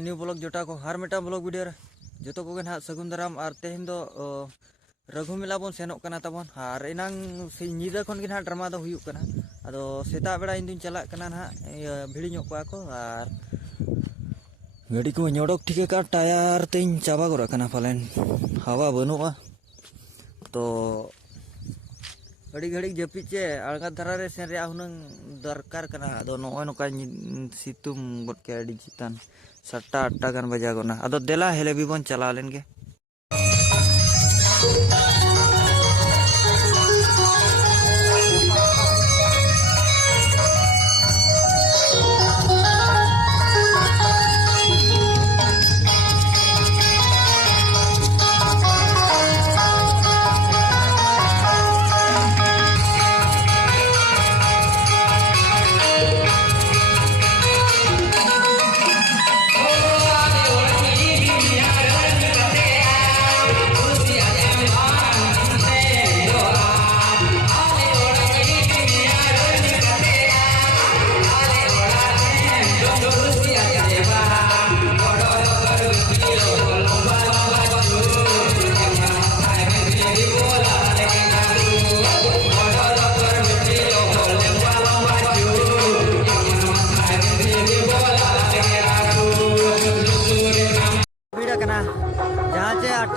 new blog जोटा को हर मिटा ब्लॉग वीडियो जो को ना सगुन दाराम और तेहन दो रघु मेला बन सेनोक कना तबन और इनांग नीदा खन के ना ड्रामा दो हुयुक कना अदो सेता बेड़ा इन दिन चला कना ना भिड़ी ñok को और गाड़ी को ñोडक ठीक का टायर तेन चाबा गोरा कना फलेन हवा बनुआ तो घड़ी घड़ी जपीचे आलगा धरा रे सेन रे हुनंग दरकार कना अदो नोय नोका सितुम गट के अडी चितान 7-8 गान बजा गोना अदो देला हेले भी बन चला लेन के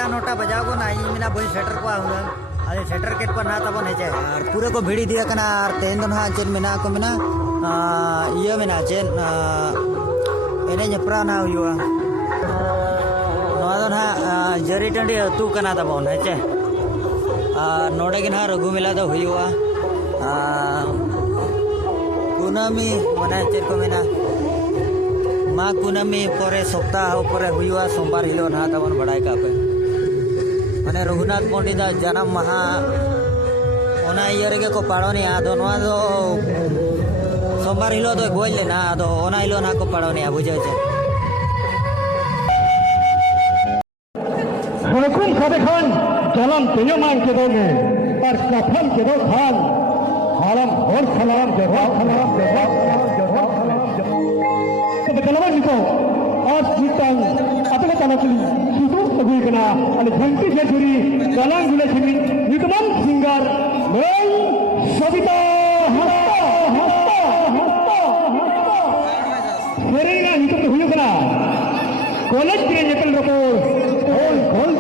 नोटा बजाओ को ना इना बई सेटर को आउना अरे सेटर के को ना तबन हेचे और पूरे को भिड़ी दिया कना और तेन दन हा चेन मेना को मेना इया मेना चेन एने जपरा ना हुआ नोआ दन हा जरी टंडी अतु कना तबन हेचे नोडे के ना रघु मेला दो हुआ कुनामी मने चेन को मेना माँ कुनामी परे सप्ताह परे हुआ सोमवार हिलो ना तबन बड़ाई का पे माने रघुनाथ पंडित जन्म महा ओना इयर के को पाड़ोनी आदो नोआ दो सोमवार हिलो तो गोज लेना आदो ओना हिलो ना को पाड़ोनी आ बुझे छे हरकुम सादे खान जलम तेनो मान के दोगे और कफन के दो खान हालम और सलाम के तो बतलावा निको और सीतंग अपने तनकली सुदूर सभी कना अने घंटी से जुड़ी कलांग गुले छमी निकमन सिंगर मैं सविता हस्ता सेरेना निकम हुयो कना कॉलेज के निकल रको होल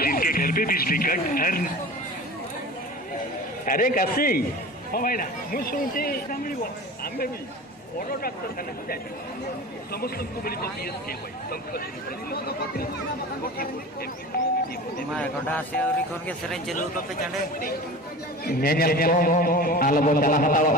जिनके घर पे बिजली कट हर अरे काशी हाँ भाई ना मुझे सुनते सामने वो आमे भी बड़ो डॉक्टर खाने को जाए समस्त को बोली तो पीएसके भाई मैं कोडा से और कौन के सेरेंज चलू को पे चंडे nyel ko ala bo salah hatawa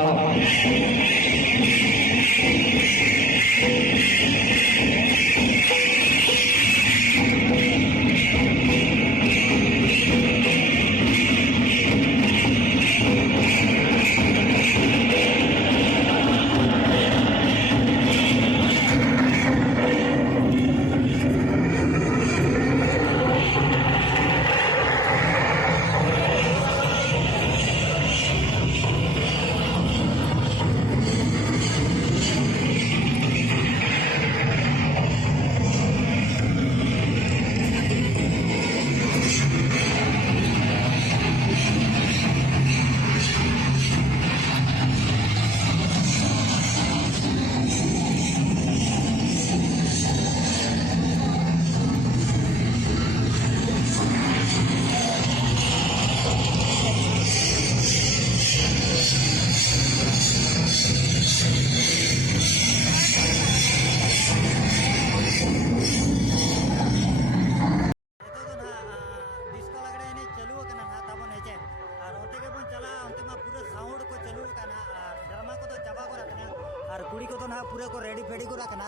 कुड़ी को तो ना पूरे को रेडी फेडी को रखना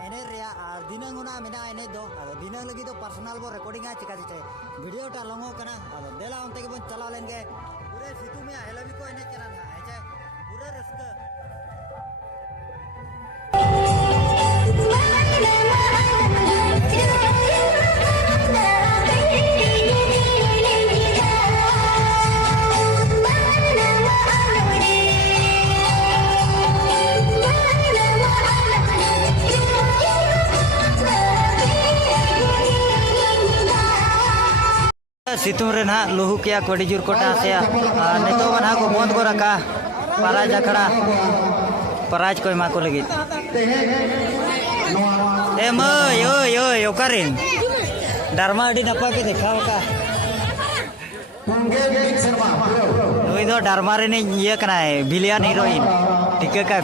एने रिया और दिनंग होना मेना एने दो और दिनंग लगी तो पर्सनल बो रिकॉर्डिंग आ चिका चिटे वीडियो टा लंगो कना और देला उनते के बन चला लेंगे पूरे सितु में हेलवी को एने चला ना है पूरे रस्क सितुंग रे ना लोहू किया कोडी जुर कोटा से नेतो बना को बंद को रखा पराज अखड़ा पराज को मा को लगी ए म यो यो यो करिन धर्मा अडी नपा के दिखाओ का ओई दो धर्मा रे ने ये कना है विलियन हीरोइन टिके का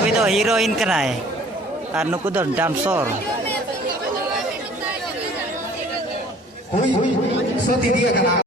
ओई दो हीरोइन कना है और नुकु दो डांसर हुई सो दीदी का